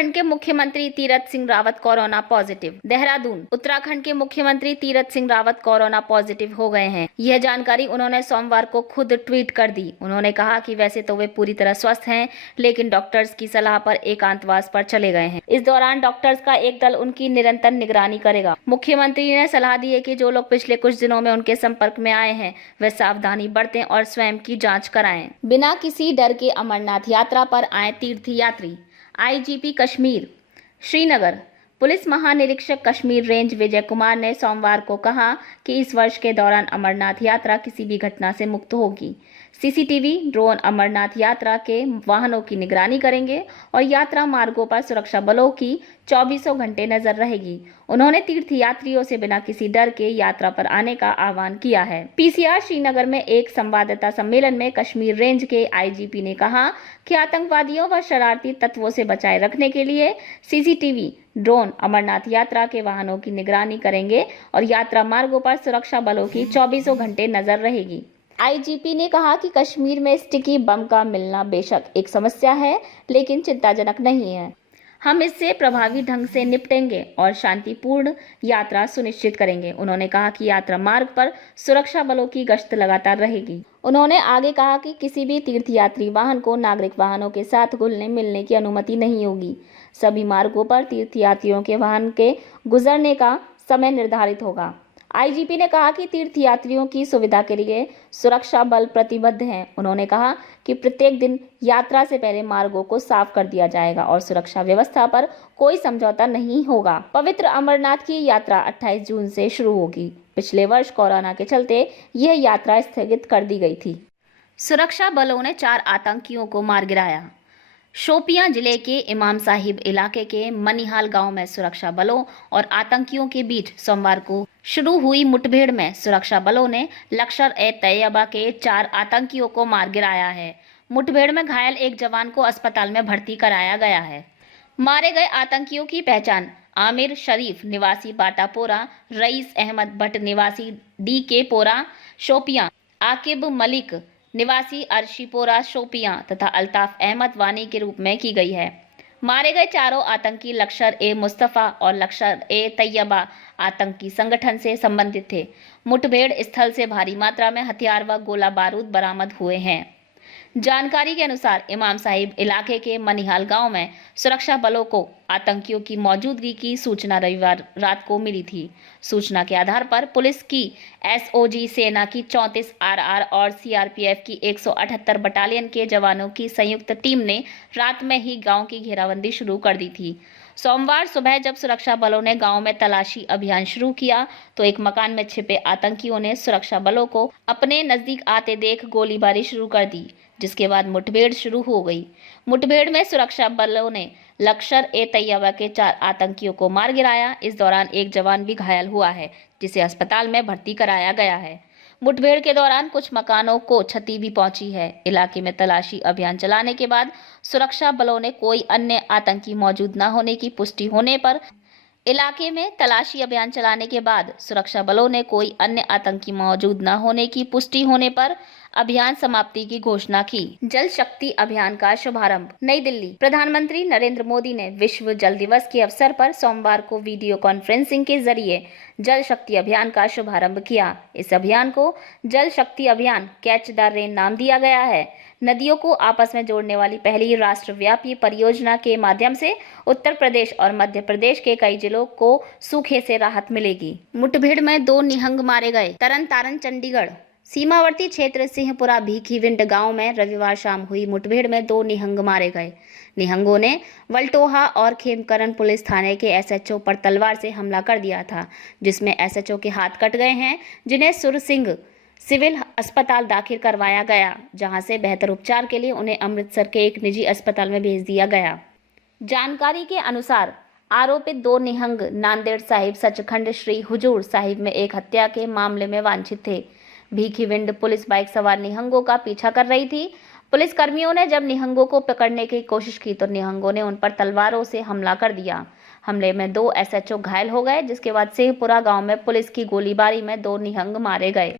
उत्तराखंड के मुख्यमंत्री Tirath Singh Rawat corona positive. Dehradun. Uttarakhand के मुख्यमंत्री तीरथ सिंह रावत कोरोना पॉजिटिव हो गए हैं। यह जानकारी उन्होंने सोमवार को खुद ट्वीट कर दी। उन्होंने कहा कि वैसे तो वे पूरी तरह स्वस्थ हैं, लेकिन डॉक्टर्स की सलाह पर एकांतवास पर चले गए हैं। इस दौरान डॉक्टर्स का एक दल उनकी निरंतर निगरानी करेगा। मुख्यमंत्री ने सलाह दी है कि जो लोग पिछले कुछ दिनों में उनके संपर्क में आए हैं, वे सावधानी बरतें और स्वयं की जाँच कराएं। बिना किसी डर के अमरनाथ यात्रा पर आए तीर्थयात्री। आईजीपी कश्मीर। श्रीनगर। पुलिस महानिरीक्षक कश्मीर रेंज विजय कुमार ने सोमवार को कहा कि इस वर्ष के दौरान अमरनाथ यात्रा किसी भी घटना से मुक्त होगी। सीसीटीवी ड्रोन अमरनाथ यात्रा के वाहनों की निगरानी करेंगे और यात्रा मार्गों पर सुरक्षा बलों की 24 घंटे नजर रहेगी। उन्होंने तीर्थयात्रियों से बिना किसी डर के यात्रा पर आने का आह्वान किया है। पीसीआर श्रीनगर में एक संवाददाता सम्मेलन में कश्मीर रेंज के आईजीपी ने कहा कि आतंकवादियों व शरारती तत्वों से बचाए रखने के लिए सीसीटीवी ड्रोन अमरनाथ यात्रा के वाहनों की निगरानी करेंगे और यात्रा मार्गों पर सुरक्षा बलों की 24 घंटे नजर रहेगी। आईजीपी ने कहा कि कश्मीर में स्टिकी बम का मिलना बेशक एक समस्या है, लेकिन चिंताजनक नहीं है। हम इससे प्रभावी ढंग से निपटेंगे और शांतिपूर्ण यात्रा सुनिश्चित करेंगे। उन्होंने कहा कि यात्रा मार्ग पर सुरक्षा बलों की गश्त लगातार रहेगी। उन्होंने आगे कहा कि किसी भी तीर्थयात्री वाहन को नागरिक वाहनों के साथ घुलने मिलने की अनुमति नहीं होगी। सभी मार्गों पर तीर्थयात्रियों के वाहन के गुजरने का समय निर्धारित होगा। आईजीपी ने कहा कि तीर्थयात्रियों की सुविधा के लिए सुरक्षा बल प्रतिबद्ध हैं। उन्होंने कहा कि प्रत्येक दिन यात्रा से पहले मार्गों को साफ कर दिया जाएगा और सुरक्षा व्यवस्था पर कोई समझौता नहीं होगा। पवित्र अमरनाथ की यात्रा 28 जून से शुरू होगी। पिछले वर्ष कोरोना के चलते यह यात्रा स्थगित कर दी गई थी। सुरक्षा बलों ने 4 आतंकियों को मार गिराया। शोपियां जिले के इमाम साहिब इलाके के मनिहाल गांव में सुरक्षा बलों और आतंकियों के बीच सोमवार को शुरू हुई मुठभेड़ में सुरक्षा बलों ने लश्कर-ए-तैयबा के 4 आतंकियों को मार गिराया है। मुठभेड़ में घायल एक जवान को अस्पताल में भर्ती कराया गया है। मारे गए आतंकियों की पहचान आमिर शरीफ निवासी बाटापोरा, रईस अहमद भट्ट निवासी DK पोरा शोपियां, आकिब मलिक निवासी अर्शीपोरा शोपियां तथा अल्ताफ अहमद वानी के रूप में की गई है। मारे गए चारों आतंकी लश्कर-ए-मुस्तफ़ा और लश्कर-ए-तैयबा आतंकी संगठन से संबंधित थे। मुठभेड़ स्थल से भारी मात्रा में हथियार व गोला बारूद बरामद हुए हैं। जानकारी के अनुसार इमाम साहिब इलाके के मनिहाल गांव में सुरक्षा बलों को आतंकियों की मौजूदगी की सूचना रविवार रात को मिली थी। सूचना के आधार पर पुलिस की SOG सेना की 34 RR और CRPF की 178 बटालियन के जवानों की संयुक्त टीम ने रात में ही गांव की घेराबंदी शुरू कर दी थी। सोमवार सुबह जब सुरक्षा बलों ने गांव में तलाशी अभियान शुरू किया तो एक मकान में छिपे आतंकियों ने सुरक्षा बलों को अपने नजदीक आते देख गोलीबारी शुरू कर दी, जिसके बाद मुठभेड़ शुरू हो गई। मुठभेड़ में सुरक्षा बलों ने लश्कर-ए-तैयबा के 4 आतंकियों को मार गिराया। इस दौरान एक जवान भी घायल हुआ है, जिसे अस्पताल में भर्ती कराया गया है। मुठभेड़ के दौरान कुछ मकानों को क्षति भी पहुंची है। इलाके में तलाशी अभियान चलाने के बाद सुरक्षा बलों ने कोई अन्य आतंकी मौजूद न होने की पुष्टि होने पर इलाके में तलाशी अभियान चलाने के बाद सुरक्षा बलों ने कोई अन्य आतंकी मौजूद न होने की पुष्टि होने पर अभियान समाप्ति की घोषणा की। जल शक्ति अभियान का शुभारंभ। नई दिल्ली। प्रधानमंत्री नरेंद्र मोदी ने विश्व जल दिवस के अवसर पर सोमवार को वीडियो कॉन्फ्रेंसिंग के जरिए जल शक्ति अभियान का शुभारंभ किया। इस अभियान को जल शक्ति अभियान कैच द रेन नाम दिया गया है। नदियों को आपस में जोड़ने वाली पहली राष्ट्रव्यापी परियोजना के माध्यम से उत्तर प्रदेश और मध्य प्रदेश के कई जिलों को सूखे से राहत मिलेगी। मुठभेड़ में 2 निहंग मारे गए। तरन तारण चंडीगढ़। सीमावर्ती क्षेत्र सिंहपुरा भीखीविंड गांव में रविवार शाम हुई मुठभेड़ में 2 निहंग मारे गए। निहंगों ने वल्टोहा और खेमकरन पुलिस थाने के SHO पर तलवार से हमला कर दिया था, जिसमें SHO के हाथ कट गए हैं, जिन्हें सुरसिंह सिविल अस्पताल दाखिल करवाया गया, जहां से बेहतर उपचार के लिए उन्हें अमृतसर के एक निजी अस्पताल में भेज दिया गया। जानकारी के अनुसार आरोपित 2 निहंग नांदेड़ साहिब सचखंड श्री हुजूर साहिब में एक हत्या के मामले में वांछित थे। भीखीविंड पुलिस बाइक सवार निहंगों का पीछा कर रही थी। पुलिस कर्मियों ने जब निहंगों को पकड़ने की कोशिश की तो निहंगों ने उन पर तलवारों से हमला कर दिया। हमले में 2 SHO घायल हो गए, जिसके बाद सिंहपुरा गांव में पुलिस की गोलीबारी में 2 निहंग मारे गए।